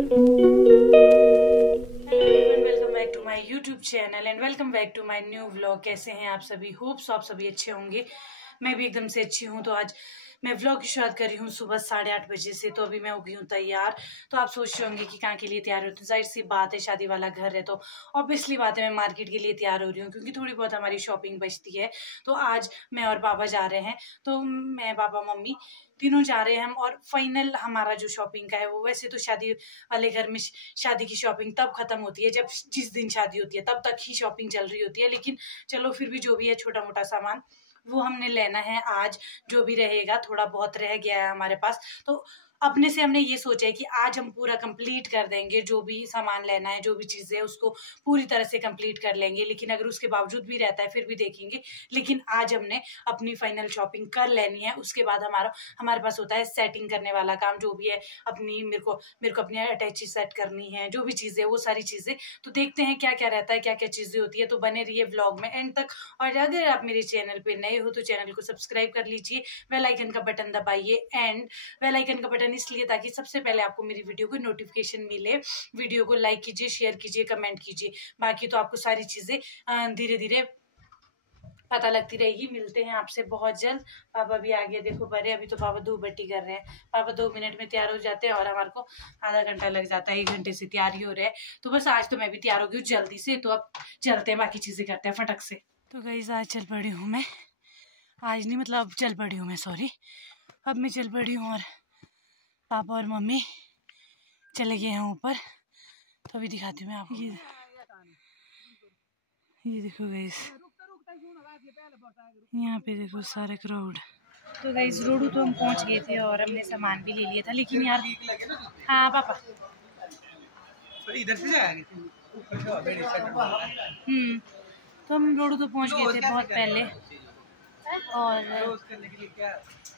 Welcome back to my YouTube channel and welcome back to my new vlog. कैसे हैं आप सभी? Hopes आप सभी अच्छे होंगे। मैं भी एकदम से अच्छी हूँ। तो आज मैं व्लॉग की शुरुआत कर रही हूँ सुबह 8:30 बजे से। तो अभी मैं हो गई हूँ तैयार। तो आप सोच रहे होंगे कि कहाँ के लिए तैयार होती हूँ। जाहिर सी बात है, शादी वाला घर है तो ऑब्वियसली बात है मैं मार्केट के लिए तैयार हो रही हूँ, क्योंकि थोड़ी बहुत हमारी शॉपिंग बचती है। तो आज मैं और पापा जा रहे हैं। तो मैं, पापा, मम्मी तीनों जा रहे हैं हम। और फाइनल हमारा जो शॉपिंग का है वो, वैसे तो शादी वाले घर में शादी की शॉपिंग तब खत्म होती है जब जिस दिन शादी होती है तब तक ही शॉपिंग चल रही होती है। लेकिन चलो फिर भी जो भी है छोटा मोटा सामान वो हमने लेना है आज। जो भी रहेगा, थोड़ा बहुत रह गया है हमारे पास, तो अपने से हमने ये सोचा है कि आज हम पूरा कंप्लीट कर देंगे। जो भी सामान लेना है, जो भी चीजें है, उसको पूरी तरह से कंप्लीट कर लेंगे। लेकिन अगर उसके बावजूद भी रहता है फिर भी देखेंगे। लेकिन आज हमने अपनी फाइनल शॉपिंग कर लेनी है। उसके बाद हमारे पास होता है सेटिंग करने वाला काम, जो भी है अपनी मेरे को अपनी अटैची सेट करनी है, जो भी चीजें, वो सारी चीजें। तो देखते हैं क्या क्या रहता है, क्या क्या चीजें होती है। तो बने रहिए व्लॉग में एंड तक। और अगर आप मेरे चैनल पे नए हो तो चैनल को सब्सक्राइब कर लीजिए, बेल आइकन का बटन दबाइए। एंड बेल आइकन का बटन इसलिए ताकि सबसे पहले आपको मेरी वीडियो को नोटिफिकेशन मिले। वीडियो को लाइक कीजिए, शेयर कीजिए, कमेंट कीजिए। बाकी तो आपको सारी चीजें धीरे धीरे पता लगती रहेगी। मिलते हैं आपसे बहुत जल्द। पापा भी आ गए, देखो बड़े। अभी तो पापा धूप बत्ती कर रहे हैं। पापा 2 मिनट में तैयार हो जाते हैं और हमारे को आधा घंटा लग जाता है। 1 घंटे से तैयार ही हो रहे हैं। तो बस आज तो मैं भी तैयार हो गई हूँ जल्दी से। तो अब चलते हैं, बाकी चीजें करते हैं फटक से। तो गाइस आज चल पड़ी हूँ मैं। आज नहीं, मतलब अब चल पड़ी हूँ मैं, सॉरी। अब मैं चल पड़ी हूँ और पापा और मम्मी चले गए हैं ऊपर। तो अभी दिखाती हूँ मैं आपको। ये देखो गाइस, यहाँ पे देखो सारे क्राउड। तो गाइस रोडू तो हम पहुँच गए थे और हमने सामान भी ले लिया था। लेकिन यार, हाँ पापा, इधर से जाएंगे। तो हम रोडू तो पहुँच गए थे बहुत पहले। और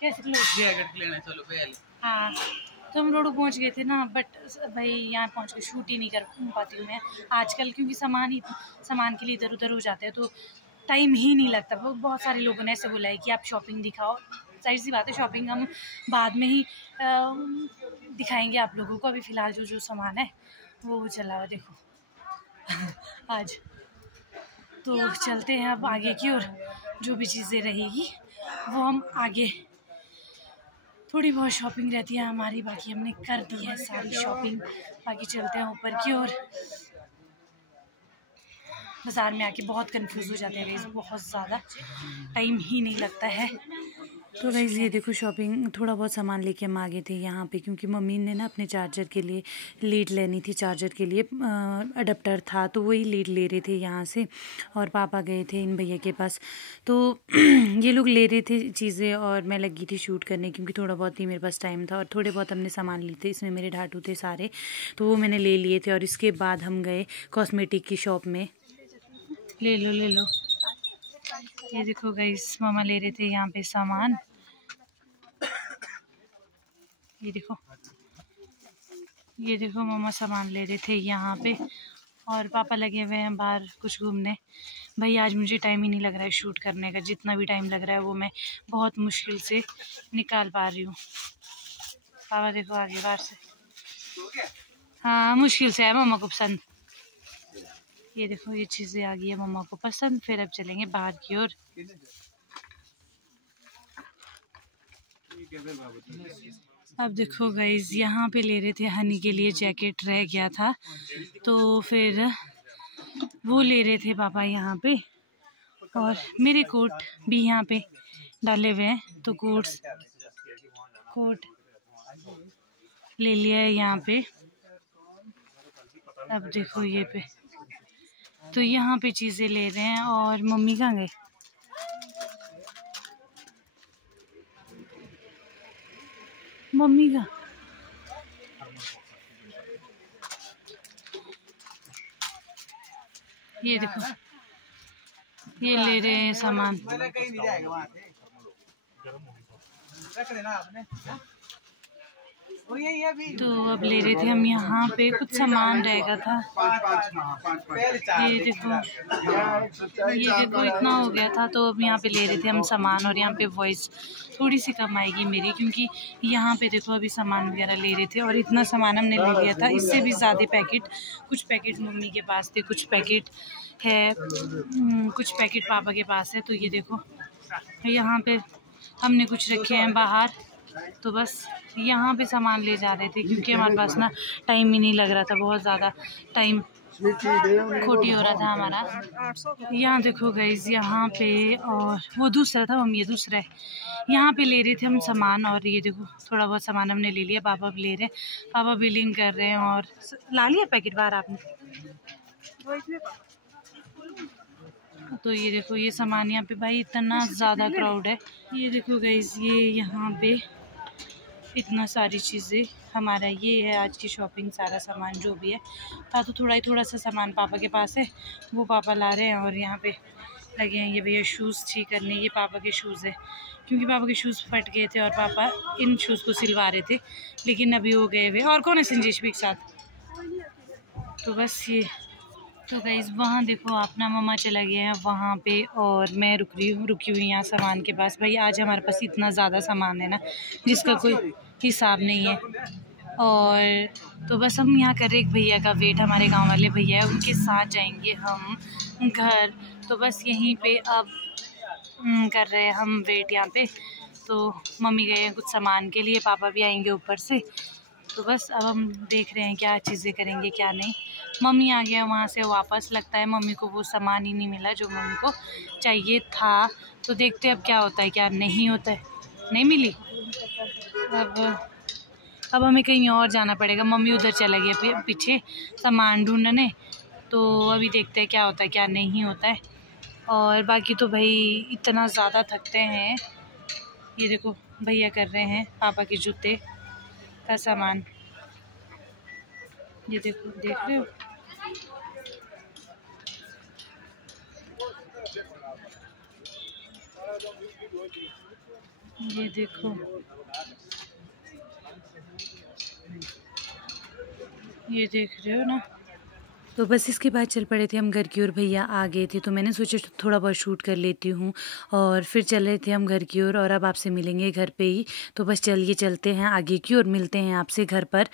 कैसे क्लोज, चलो पहले। हाँ, तो हम रोडू पहुँच गए थे ना। बट भाई यहाँ पहुँच के शूट ही नहीं कर पाती हूँ मैं आजकल, क्योंकि सामान के लिए इधर उधर हो जाते हैं तो टाइम ही नहीं लगता। बहुत सारे लोगों ने ऐसे बोला है कि आप शॉपिंग दिखाओ। जाहिर सी बात है, शॉपिंग हम बाद में ही दिखाएंगे आप लोगों को। अभी फ़िलहाल जो सामान है वो चला हुआ देखो आज। तो चलते हैं अब आगे की ओर। जो भी चीज़ें रहेगी वो हम आगे, थोड़ी बहुत शॉपिंग रहती है हमारी, बाकी हमने कर दी है सारी शॉपिंग। बाकी चलते हैं ऊपर की ओर। बाज़ार में आके बहुत कंफ्यूज हो जाते हैं गाइस, बहुत ज़्यादा टाइम ही नहीं लगता है। तो गाइस ये देखो, शॉपिंग थोड़ा बहुत सामान लेके हम आ गए थे यहाँ पे, क्योंकि मम्मी ने ना अपने चार्जर के लिए लीड लेनी थी। चार्जर के लिए अडेप्टर था तो वही लीड ले रहे थे यहाँ से। और पापा गए थे इन भैया के पास। तो ये लोग ले रहे थे चीज़ें और मैं लगी थी शूट करने, क्योंकि थोड़ा बहुत ही मेरे पास टाइम था। और थोड़े बहुत हमने सामान लिए थे, इसमें मेरे ढाटू थे सारे, तो वो मैंने ले लिए थे। और इसके बाद हम गए कॉस्मेटिक की शॉप में। ले लो। ये देखो गाइस, मामा ले रहे थे यहाँ पे सामान। ये देखो मामा सामान ले रहे थे यहाँ पे। और पापा लगे हुए हैं बाहर कुछ घूमने। भाई आज मुझे टाइम ही नहीं लग रहा है शूट करने का। जितना भी टाइम लग रहा है वो मैं बहुत मुश्किल से निकाल पा रही हूँ। पापा देखो आगे बाहर से, हाँ मुश्किल से है मम्मा को पसंद। ये देखो ये चीज़ें आ गई है मम्मा को पसंद। फिर अब चलेंगे बाहर की ओर। अब देखो गाइज, यहाँ पे ले रहे थे हनी के लिए जैकेट, रह गया था तो फिर वो ले रहे थे पापा यहाँ पे। और मेरे कोट भी यहाँ पे डाले हुए हैं, तो कोट ले लिया है यहाँ पे। अब देखो ये पे, तो यहाँ पे चीज़ें ले रहे हैं। और मम्मी कहाँ गए? मम्मी का ये देखो, ये ले रहे हैं सामान। तो अब ले रहे थे हम यहाँ पे कुछ सामान रहेगा था। ये देखो इतना हो गया था, तो अब यहाँ पे ले रहे थे हम सामान। और यहाँ पे वॉइस थोड़ी सी कम आएगी मेरी, क्योंकि यहाँ पे देखो अभी सामान वगैरह ले रहे थे और इतना सामान हमने ले लिया था। इससे भी ज़्यादा पैकेट, कुछ पैकेट मम्मी के पास थे, कुछ पैकेट है, कुछ पैकेट पापा के पास है। तो ये देखो यहाँ पे हमने कुछ रखे हैं बाहर, तो बस यहाँ पे सामान ले जा रहे थे, क्योंकि हमारे पास ना टाइम ही नहीं लग रहा था, बहुत ज़्यादा टाइम खोटी हो रहा था हमारा। यहाँ देखो गाइस, यहाँ पे, और वो दूसरा था मम्मी, ये दूसरा है। यहाँ पे ले रहे थे हम सामान, और ये देखो थोड़ा बहुत सामान हमने ले लिया, पापा भी ले रहे हैं, पापा बिलिंग कर रहे हैं। और ला लिया पैकेट बाहर आपने? तो ये देखो ये सामान यहाँ पे, भाई इतना ज़्यादा क्राउड है। ये देखो गाइस, ये यहाँ पे इतना सारी चीज़ें, हमारा ये है आज की शॉपिंग, सारा सामान जो भी है था। तो थोड़ा सा सामान पापा के पास है, वो पापा ला रहे हैं। और यहाँ पे लगे हैं ये भैया शूज़ ठीक करने, ये पापा के शूज़ है, क्योंकि पापा के शूज़ फट गए थे और पापा इन शूज़ को सिलवा रहे थे, लेकिन अभी वो गए हुए। और कौन है संजीश भी के साथ? तो बस ये, तो गाइस वहाँ देखो अपना मम्मा चला गया है वहाँ पे, और मैं रुकी हुई यहाँ सामान के पास। भाई आज हमारे पास इतना ज़्यादा सामान है ना, जिसका कोई हिसाब नहीं है। और तो बस हम यहाँ कर रहे एक भैया का वेट, हमारे गांव वाले भैया है, उनके साथ जाएंगे हम घर। तो बस यहीं पे अब कर रहे हैं हम वेट यहाँ पे। तो मम्मी गए हैं कुछ सामान के लिए, पापा भी आएंगे ऊपर से। तो बस अब हम देख रहे हैं क्या चीज़ें करेंगे क्या नहीं। मम्मी आ गया वहाँ से वापस, लगता है मम्मी को वो सामान ही नहीं मिला जो मम्मी को चाहिए था। तो देखते हैं अब क्या होता है क्या नहीं होता है। नहीं मिली, अब हमें कहीं और जाना पड़ेगा। मम्मी उधर चला गया पीछे सामान ढूंढने। तो अभी देखते हैं क्या होता है क्या नहीं होता है। और बाकी तो भाई इतना ज़्यादा थकते हैं। ये देखो भैया कर रहे हैं पापा के जूते का सामान, ये देखो, देख रहे हो। ये देखो, ये देख रहे हो ना। तो बस इसके बाद चल पड़े थे हम घर की ओर, भैया आ गए थे, तो मैंने सोचा थोड़ा बहुत शूट कर लेती हूँ। और फिर चले थे हम घर की ओर, और अब आपसे मिलेंगे घर पे ही। तो बस चलिए चलते हैं आगे की ओर, मिलते हैं आपसे घर पर।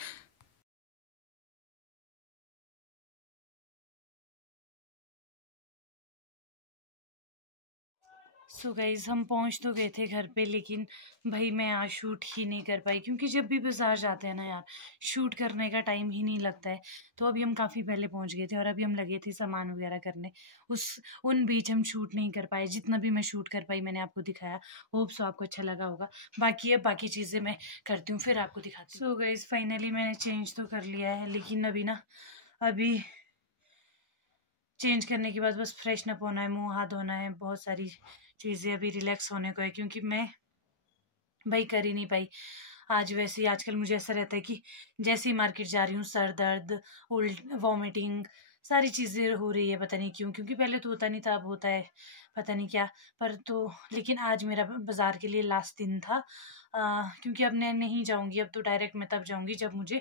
सो गाइज़ हम पहुंच तो गए थे घर पे, लेकिन भाई मैं आज शूट ही नहीं कर पाई, क्योंकि जब भी बाज़ार जाते हैं ना यार, शूट करने का टाइम ही नहीं लगता है। तो अभी हम काफ़ी पहले पहुंच गए थे, और अभी हम लगे थे सामान वगैरह करने, उन बीच हम शूट नहीं कर पाए। जितना भी मैं शूट कर पाई मैंने आपको दिखाया। होप सो आपको अच्छा लगा होगा। बाकी चीज़ें मैं करती हूँ, फिर आपको दिखाती हूँ। सो गाइज़ फाइनली मैंने चेंज तो कर लिया है, लेकिन अभी चेंज करने के बाद बस फ्रेशन अप होना है, मुंह हाथ धोना है, बहुत सारी चीज़ें अभी रिलैक्स होने को है, क्योंकि मैं भाई कर ही नहीं पाई आज। वैसे ही आजकल मुझे ऐसा रहता है कि जैसे ही मार्केट जा रही हूँ, सर दर्द, वॉमिटिंग, सारी चीज़ें हो रही है, पता नहीं क्यों। क्योंकि पहले तो होता नहीं था, अब होता है, पता नहीं क्या। पर तो लेकिन आज मेरा बाज़ार के लिए लास्ट दिन था, क्योंकि अब मैं नहीं जाऊंगी, अब तो डायरेक्ट मैं तब जाऊंगी जब मुझे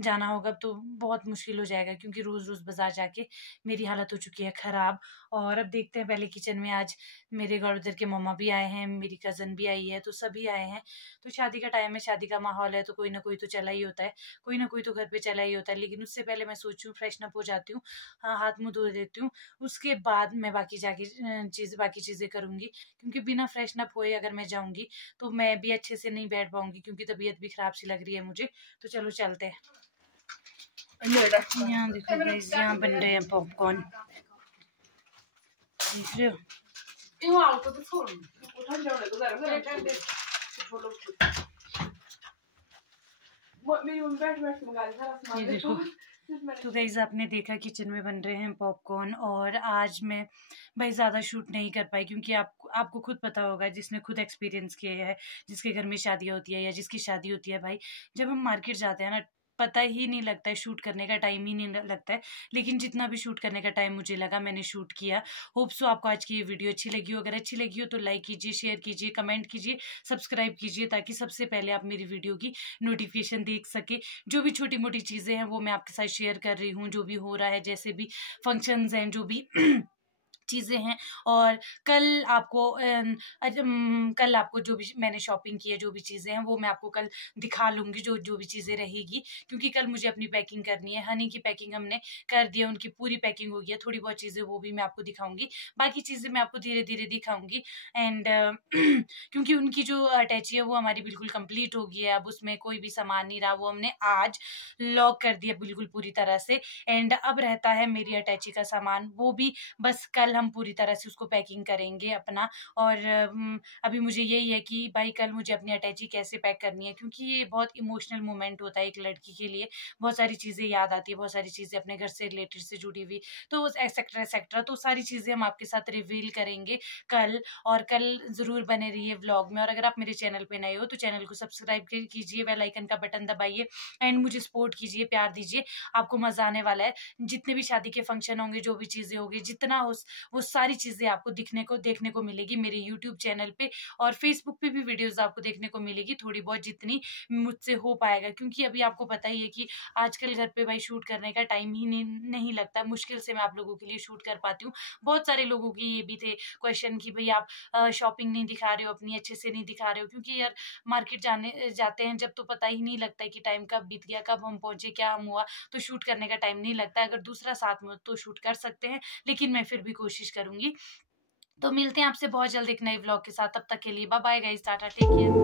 जाना होगा। अब तो बहुत मुश्किल हो जाएगा, क्योंकि रोज़ रोज़ बाज़ार जाके मेरी हालत हो चुकी है ख़राब। और अब देखते हैं, पहले किचन में आज मेरे गौरवधर के मम्मा भी आए हैं, मेरी कज़न भी आई है, तो सभी आए हैं। तो शादी का टाइम है, शादी का माहौल है, तो कोई ना कोई तो चला ही होता है, कोई ना कोई तो घर पे चला ही होता है। लेकिन उससे पहले मैं सोचूं फ्रेशन अप हो जाती हूँ, हाँ, हाथ मुँह धो देती हूँ, उसके बाद मैं बाकी चीज़ें करूँगी। क्योंकि बिना फ्रेशन अप हुए अगर मैं जाऊँगी तो मैं भी अच्छे से नहीं बैठ पाऊँगी, क्योंकि तबीयत भी ख़राब सी लग रही है मुझे। तो चलो चलते हैं। यहाँ देखो गाइस, यहाँ बन रहे हैं पॉपकॉर्न, देख रहे हो। ये देखो, तो गाइस आपने देखा किचन में बन रहे हैं पॉपकॉर्न। और आज मैं भाई ज़्यादा शूट नहीं कर पाई, क्योंकि आपको खुद पता होगा, जिसने खुद एक्सपीरियंस किया है, जिसके घर में शादियाँ होती है या जिसकी शादी होती है, भाई जब हम मार्केट जाते हैं ना, पता ही नहीं लगता है, शूट करने का टाइम ही नहीं लगता है। लेकिन जितना भी शूट करने का टाइम मुझे लगा मैंने शूट किया। होप सो आपको आज की ये वीडियो अच्छी लगी हो। अगर अच्छी लगी हो तो लाइक कीजिए, शेयर कीजिए, कमेंट कीजिए, सब्सक्राइब कीजिए, ताकि सबसे पहले आप मेरी वीडियो की नोटिफिकेशन देख सके। जो भी छोटी मोटी चीज़ें हैं वो मैं आपके साथ शेयर कर रही हूँ, जो भी हो रहा है, जैसे भी फंक्शंस हैं, जो भी चीज़ें हैं। और कल आपको कल आपको जो भी मैंने शॉपिंग की है, जो भी चीज़ें हैं वो मैं आपको कल दिखा लूँगी, जो भी चीज़ें रहेगी, क्योंकि कल मुझे अपनी पैकिंग करनी है। हनी की पैकिंग हमने कर दी है, उनकी पूरी पैकिंग हो गई है। थोड़ी बहुत चीज़ें वो भी मैं आपको दिखाऊंगी, बाकी चीज़ें मैं आपको धीरे धीरे दिखाऊंगी। एंड क्योंकि उनकी जो अटैची है वो हमारी बिल्कुल कंप्लीट हो गई है, अब उसमें कोई भी सामान नहीं रहा, वो हमने आज लॉक कर दिया बिल्कुल पूरी तरह से। एंड अब रहता है मेरी अटैची का सामान, वो भी बस कल हम पूरी तरह से उसको पैकिंग करेंगे अपना। और अभी मुझे यही है कि भाई कल मुझे अपनी अटैची कैसे पैक करनी है, क्योंकि ये बहुत इमोशनल मोमेंट होता है एक लड़की के लिए। बहुत सारी चीज़ें याद आती है, बहुत सारी चीज़ें अपने घर से रिलेटेड से जुड़ी हुई, तो एक्सेट्रा एक्सेट्रा, तो सारी चीज़ें हम आपके साथ रिवील करेंगे कल। और कल ज़रूर बने रहिए व्लॉग में। और अगर आप मेरे चैनल पे नए हो तो चैनल को सब्सक्राइब कीजिए, बेल आइकन का बटन दबाइए एंड मुझे सपोर्ट कीजिए, प्यार दीजिए। आपको मज़ा आने वाला है। जितने भी शादी के फंक्शन होंगे, जो भी चीज़ें होंगी, जितना हो वो सारी चीज़ें आपको देखने को मिलेगी मेरे यूट्यूब चैनल पे। और फेसबुक पे भी वीडियोस आपको देखने को मिलेगी, थोड़ी बहुत जितनी मुझसे हो पाएगा, क्योंकि अभी आपको पता ही है कि आजकल घर पे भाई शूट करने का टाइम ही नहीं लगता। मुश्किल से मैं आप लोगों के लिए शूट कर पाती हूँ। बहुत सारे लोगों की ये भी थे क्वेश्चन कि भाई आप शॉपिंग नहीं दिखा रहे हो अपनी, अच्छे से नहीं दिखा रहे हो, क्योंकि यार मार्केट जाते हैं जब, तो पता ही नहीं लगता है कि टाइम कब बीत गया, कब हम पहुंचे, क्या हम हुआ, तो शूट करने का टाइम नहीं लगता। अगर दूसरा साथ में हो तो शूट कर सकते हैं, लेकिन मैं फिर भी कोशिश करूंगी। तो मिलते हैं आपसे बहुत जल्द एक नए व्लॉग के साथ। तब तक के लिए bye bye guys, tata, take care.